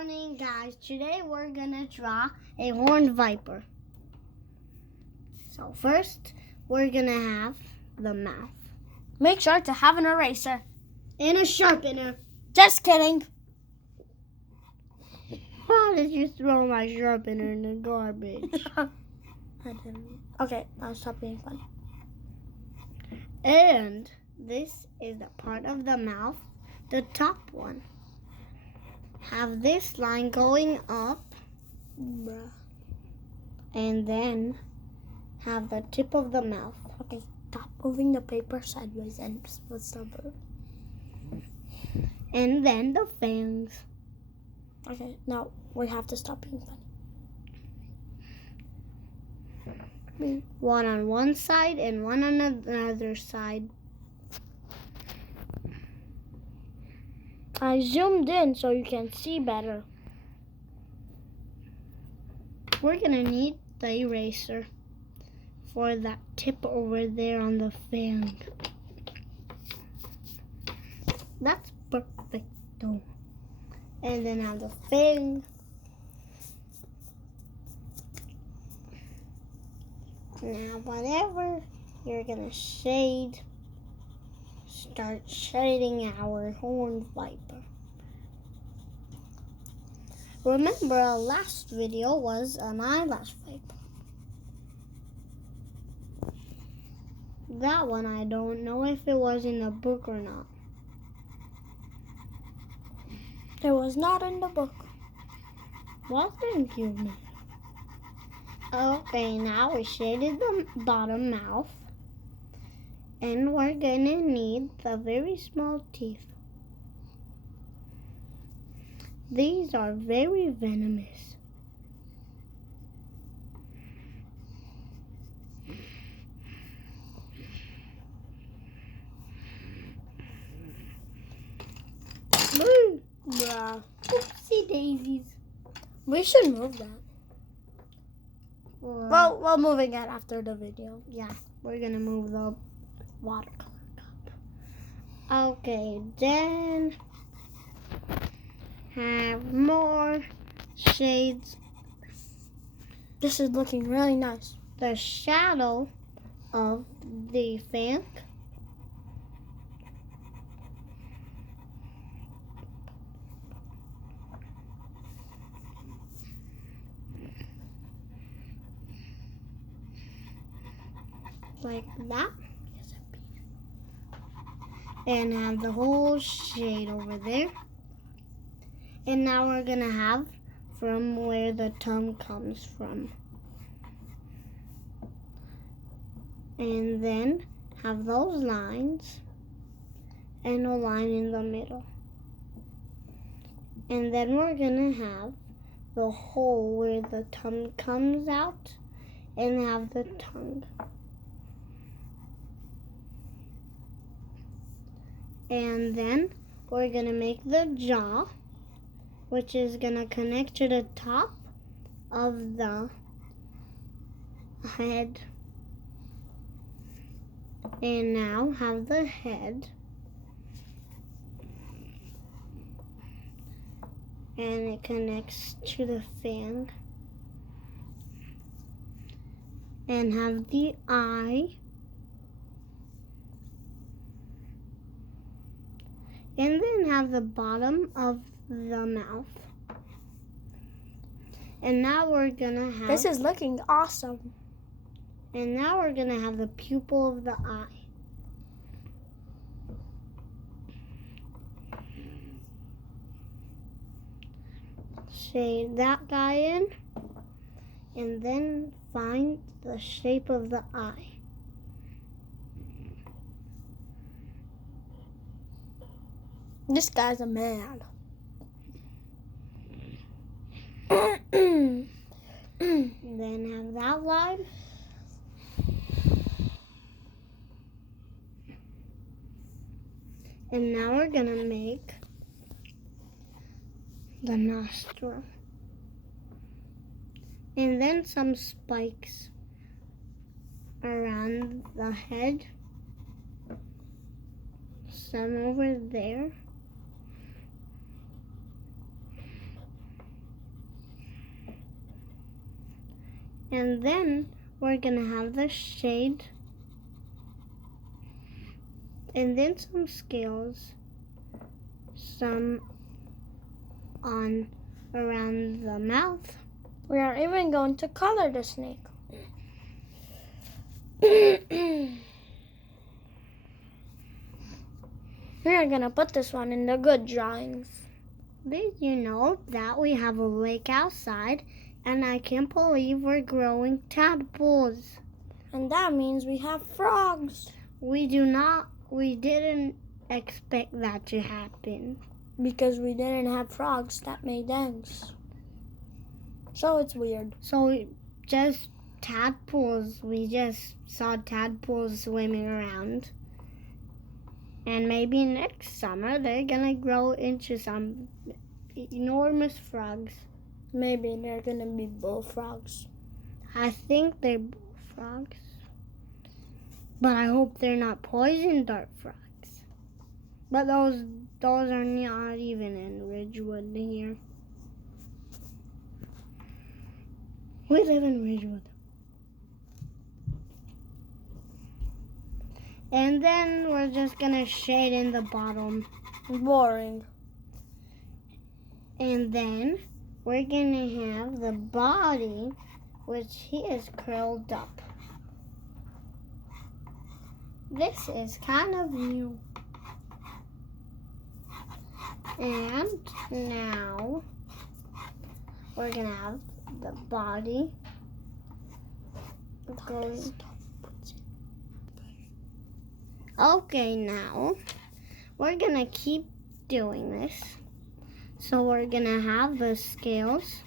morning, guys. Today we're gonna draw a horned viper. So first, we're gonna have the mouth. Make sure to have an eraser. And a sharpener. Just kidding. Why did you throw my sharpener in the garbage? I didn't. Okay, now stop being funny. And this is the part of the mouth, the top one. Have this line going up, and then have the tip of the mouth. Okay, stop moving the paper sideways and split stubborn. And then the fangs. Okay, now we have to stop being funny. One on one side and one on another side. I zoomed in so you can see better. We're gonna need the eraser for that tip over there on the fang. That's perfecto. And then have the fang. Now, whenever you're gonna shade, start shading our horned viper. Remember, our last video was an eyelash viper. That one, I don't know if it was in the book or not. It was not in the book. Well, thank you, man. Okay, now we shaded the bottom mouth. And we're gonna need the very small teeth. These are very venomous. Woo! Bruh. Oopsie daisies. We should move that. Well, Well, we're moving it after the video. yeah, we're gonna move the watercolor cup. Okay, then have more shades. This is looking really nice. The shadow of the fang. Like that. And have the whole shade over there. And now we're gonna have from where the tongue comes from. And then have those lines and a line in the middle. And then we're gonna have the hole where the tongue comes out and have the tongue. And then we're gonna make the jaw, which is gonna connect to the top of the head. And now have the head. And it connects to the fang. And have the eye. And then have the bottom of the mouth. And now we're gonna have... This is looking awesome. And now we're gonna have the pupil of the eye. Shade that guy in. And then find the shape of the eye. This guy's a man. Then have that line. And now we're gonna make the nostril. And then some spikes around the head. Some over there. And then we're gonna have the shade. And then some scales. Some on around the mouth. We are even going to color the snake. We are gonna put this one in the good drawings. Did you know that we have a lake outside, and I can't believe we're growing tadpoles? And that means we have frogs. We didn't expect that to happen. Because we didn't have frogs that made eggs. So it's weird. So just tadpoles, we just saw tadpoles swimming around. And maybe next summer they're gonna grow into some enormous frogs. Maybe they're gonna be bullfrogs. I think they're bullfrogs. But I hope they're not poison dart frogs. But those are not even in Ridgewood here. We live in Ridgewood. And then we're just gonna shade in the bottom. Boring. And then we're gonna have the body, which he is curled up. This is kind of new. And now we're gonna have the body going. Okay, now we're gonna keep doing this. So we're gonna have the scales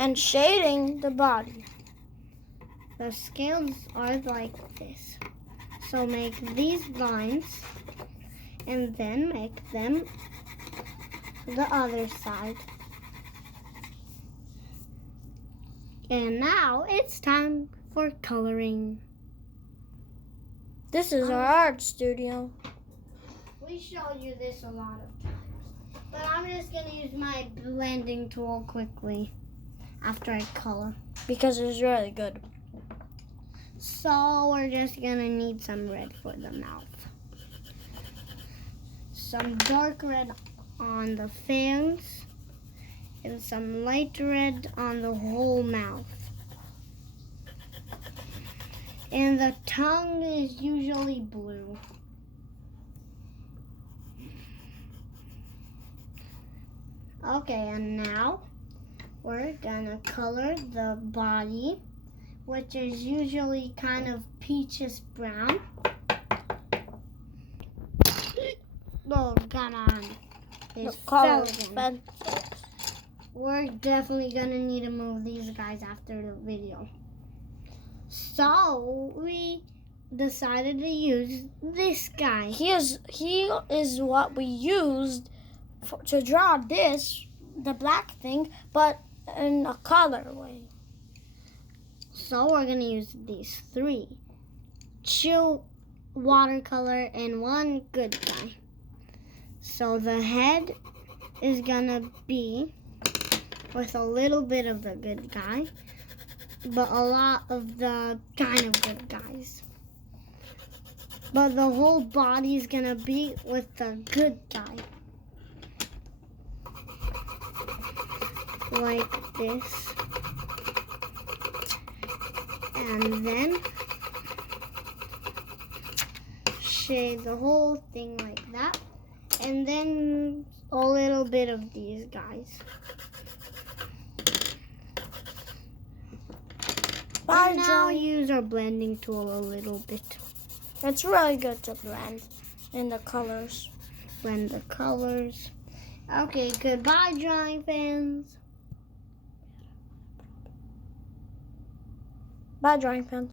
And shading the body. The scales are like this. So make these lines and then make them the other side. And now it's time for coloring. This is our art studio. We showed you this a lot of times, but I'm just gonna use my blending tool quickly after I color. Because it's really good. So we're just gonna need some red for the mouth. Some dark red on the fangs and some light red on the whole mouth. And the tongue is usually blue. Okay, and now we're gonna color the body, which is usually kind of peachish brown. Oh, got on his color again. We're definitely gonna need to move these guys after the video. So we decided to use this guy. He is what we used to draw this, the black thing, but in a color way. So we're gonna use these three: chill, watercolor, and one good guy. So the head is gonna be with a little bit of the good guy, but a lot of the kind of good guys. But the whole body is gonna be with the good guy. Like this. And then shade the whole thing like that. And then a little bit of these guys. And now use our blending tool a little bit. It's really good to blend in the colors. Blend the colors. Okay, goodbye, drawing fans. Bye, drawing fans.